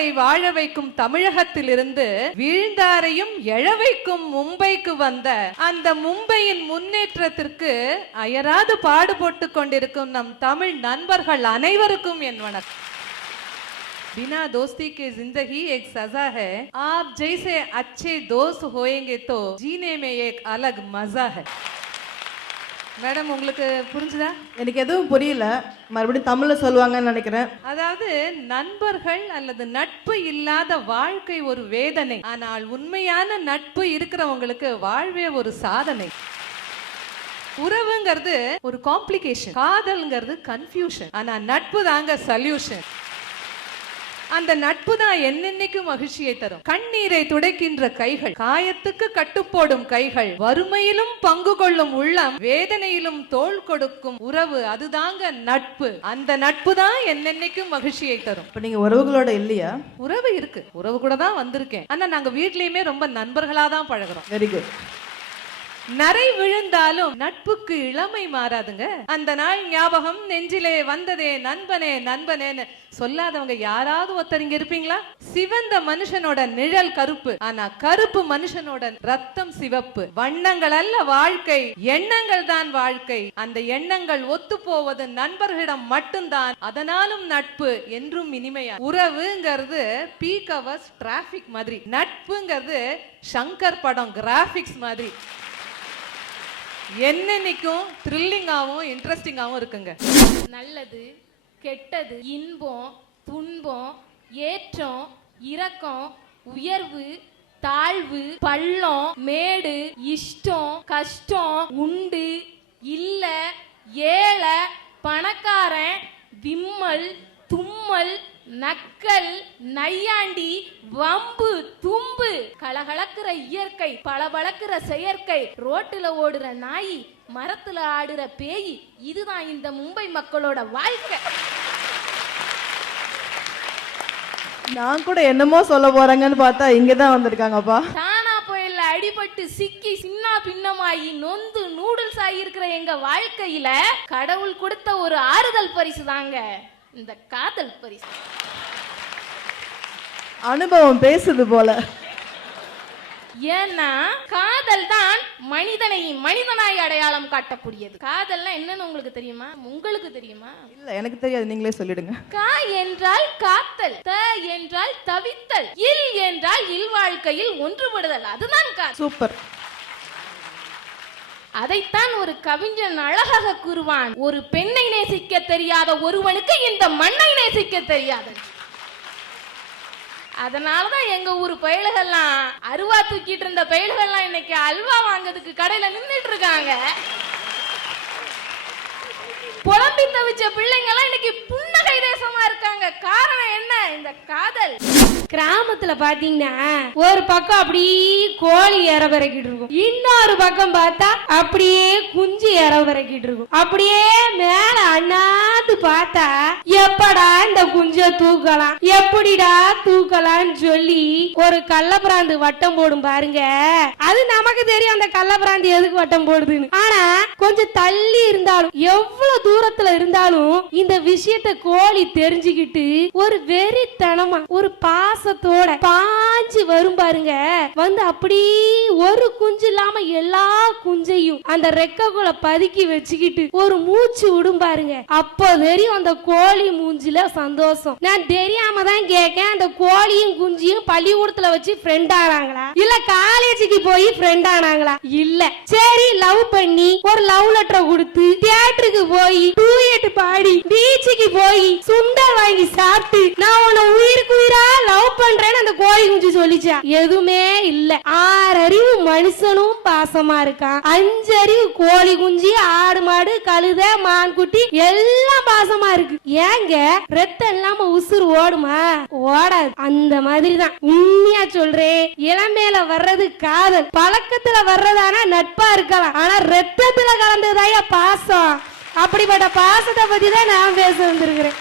வாழ்ந்தாரை வாழ வைக்கும் தமிழகத்திலிருந்து வீழ்ந்தாரையும் எழ வைக்கும் மும்பைக்கு வந்த அந்த மும்பையின் முன்னேற்றத்திற்கு அயராது பாடுபட்டு கொண்டிருக்கும் நம் தமிழ் நண்பர்கள் அனைவருக்கும் என் வணக்கம் बिना दोस्ती के जिंदगी एक सजा है आप जैसे अच्छे दोस्त होएंगे तो जीने में एक अलग मजा है மேடம் உங்களுக்கு புரிஞ்சுதா? எனக்கு எதுவும் புரியல. மறுபடியும் தமிழ்ல சொல்லுவாங்கன்னு நினைக்கிறேன். அதாவது நண்பர்கள் அல்லது நட்பு இல்லாத வாழ்க்கை ஒரு வேதனை. ஆனால் உண்மையான நட்பு இருக்கிறவங்களுக்கு வாழ்வே ஒரு சாதனை. உறவுங்கிறது ஒரு காம்ப்ளிகேஷன் காதல்ங்கிறது கன்ஃபியூஷன் ஆனா நட்பு தாங்க சொல்யூஷன் அந்த நட்பு தான் என்னென்னைக்கும் மகிழ்ச்சியை தரும். கண்ணீரை துடைக்கின்ற கைகள் காயத்துக்கு கட்டுப்போடும் கைகள் வறுமையிலும் பங்கு கொள்ளும் உள்ளம் வேதனையிலும் தோள் கொடுக்கும் உறவு அதுதாங்க நட்பு. அந்த நட்பு தான் என்னென்னைக்கும் மகிழ்ச்சியை தரும். இப்ப நீங்க உறவுகளோட இல்லையா? உறவு இருக்கு. உறவு கூட தான் வந்திருக்கேன். ஆனா நாங்க வீட்லயுமே ரொம்ப நண்பர்களா தான் பழகுறோம். வெரி குட் நரை விழுந்தாலும் நட்புக்கு இளமை மாறாதுங்க. அந்த நாள் ஞாபகம் நெஞ்சிலே வந்ததே நண்பனே நண்பனேன்னு சொல்லாதவங்க யாராவது ஒருத்தர் இருப்பீங்களா? சிவந்த மனுஷனோட நிழல் கருப்பு. ஆனா கருப்பு மனுஷனோட ரத்தம் சிவப்பு. வண்ணங்கள் அல்ல வாழ்க்கை எண்ணங்கள் தான் வாழ்க்கை. அந்த எண்ணங்கள் ஒத்து போவது நண்பர்களிடம் மட்டும்தான். அதனாலும் நட்பு என்றும் இனிமையா. உறவுங்கிறது பீக் அவர்ஸ் டிராபிக் மாதிரி. நட்புங்கிறது சங்கர் படம் கிராபிக்ஸ் மாதிரி. என்னென்னைக்கும் த்ரில்லிங்காகவும் இன்ட்ரெஸ்டிங்காகவும் இருக்குங்க. நல்லது கெட்டது இன்பம் துன்பம் ஏற்றம் இரக்கம் உயர்வு தாழ்வு பள்ளம் மேடு இஷ்டம் கஷ்டம் உண்டு இல்ல ஏழை பணக்காரன் விம்மல் தும்மல் நக்கல் நையாண்டி வம்பு தும்பு கலகலக்கிற இயற்கை பளபளக்கிற செயற்கை ரோட்டுல ஓடுற நாய் மரத்துல ஆடுற பேய் இதுதான் இந்த மும்பை மக்களோட வாழ்க்கை. நான் கூட என்னமோ சொல்ல போறாங்கன்னு பார்த்தா இங்க தான் வந்திருக்காங்கப்பா. தானா புயல்ல அடிபட்டு சிக்கி சின்ன பின்னமாயி நொந்து நூடுல்ஸ் ஆகியிருக்கிற எங்க வாழ்க்கையில கடவுள் கொடுத்த ஒரு ஆறுதல் பரிசு தாங்க இந்த காதல் பரிசு. அனுபவம் பேசுது போல. ஏன்னா காதல் தான் மனிதனை மனிதனாய் அடையாளம் காட்டக்கூடியது. காதல்னா என்னன்னு உங்களுக்கு தெரியுமா? உங்களுக்கு தெரியுமா? இல்ல எனக்கு தெரியாது. நீங்களே சொல்லிடுங்க. கா என்றால் காத்தல் த என்றால் தவித்தல் இல் என்றால் இல்வாழ்க்கையில் ஒன்றுபடுதல். அதுதான் காதல். சூப்பர். அதைத்தான் ஒரு கவிஞன் அழகாக கூறுவான். ஒரு பெண்ணை நேசிக்க தெரியாத ஒருவனுக்கு இந்த மண்ணை நேசிக்க தெரியாது அதனாலதான் எங்க ஊர் பயல்கள்லாம் அருவா தூக்கிட்டு இருந்த பயல்கள்லாம் இன்னைக்கு அல்வா வாங்குறதுக்கு கடையில நின்னுட்டு இருக்காங்க புலம்பி தவிச்ச பிள்ளைங்க எல்லாம் இன்னைக்கு புண்ணா இருக்காங்க. காரணம் என்ன? இந்த காதல். கிராமத்துல பாத்தீங்கன்னா ஒரு பக்கம் அப்படியே கோழி இறவரைக்கிட்டு இருக்கும். இன்னொரு பக்கம் பார்த்தா அப்படியே குஞ்சு இறவரைக்கிட்டு இருக்கும். அப்படியே மேல அண்ணாந்து பார்த்தா எப்படா இந்த குஞ்ச தூக்கலாம்? எப்படிடா தூக்கலாம்னு சொல்லி ஒரு கள்ளப்பிராந்து வட்டம் போடும் பாருங்க. அது நமக்கு தெரியும் அந்த கள்ளப்பிராந்து எதுக்கு வட்டம் போடுதுன்னு. ஆனா கொஞ்சம் தள்ளி இருந்தாலும் எவ்வளவு தூரத்துல இருந்தாலும் இந்த விஷயத்த கோழி தெரிஞ்சு தெரிஞ்சுக்கிட்டு ஒரு வெறித்தனமா ஒரு பாசத்தோட பாஞ்சு வரும் பாருங்க. வந்து அப்படி ஒரு குஞ்சு இல்லாம எல்லா குஞ்சையும் அந்த ரெக்கைக்குள்ள பதுக்கி வச்சுக்கிட்டு ஒரு மூச்சு விடும் பாருங்க. அப்போ தெரியும் அந்த கோழி மூஞ்சில சந்தோஷம். நான் தெரியாம தான் கேட்கேன் அந்த கோழியும் குஞ்சியும் பள்ளிக்கூடத்துல வச்சு ஃப்ரெண்ட் ஆனாங்களா? இல்ல காலேஜுக்கு போய் ஃப்ரெண்ட் ஆனாங்களா? இல்ல. சரி லவ் பண்ணி ஒரு லவ் லெட்டர் கொடுத்து தியேட்டருக்கு போய் டூயட் பாடி பீச்சுக்கு போய் சுண்டல் சாப்பிட்டு நான் உன்னை உயிருக்கு உயிரா லவ் பண்றேன்னு அந்த கோழி குஞ்சு சொல்லிச்சா. எதுவுமே இல்ல. ஆறறிவு மனுஷனும் பாசமா இருக்கான். அஞ்சு அறிவு கோழி குஞ்சு ஆடு மாடு கழுத மான் குட்டி எல்லாம் பாசமா இருக்கு. ஏங்க ரத்தம் இல்லாம உசுறு ஓடுமா? ஓடாது. அந்த மாதிரி தான் உண்மையா சொல்றேன். இளமையில வர்றது காதல். பழக்கத்துல வர்றதானா நட்பா இருக்கலாம். ஆனா ரத்தத்துல கலந்ததாயா பாசம். அப்படிப்பட்ட பாசத்தை பத்தி தான் நான் பேச வந்திருக்கிறேன்.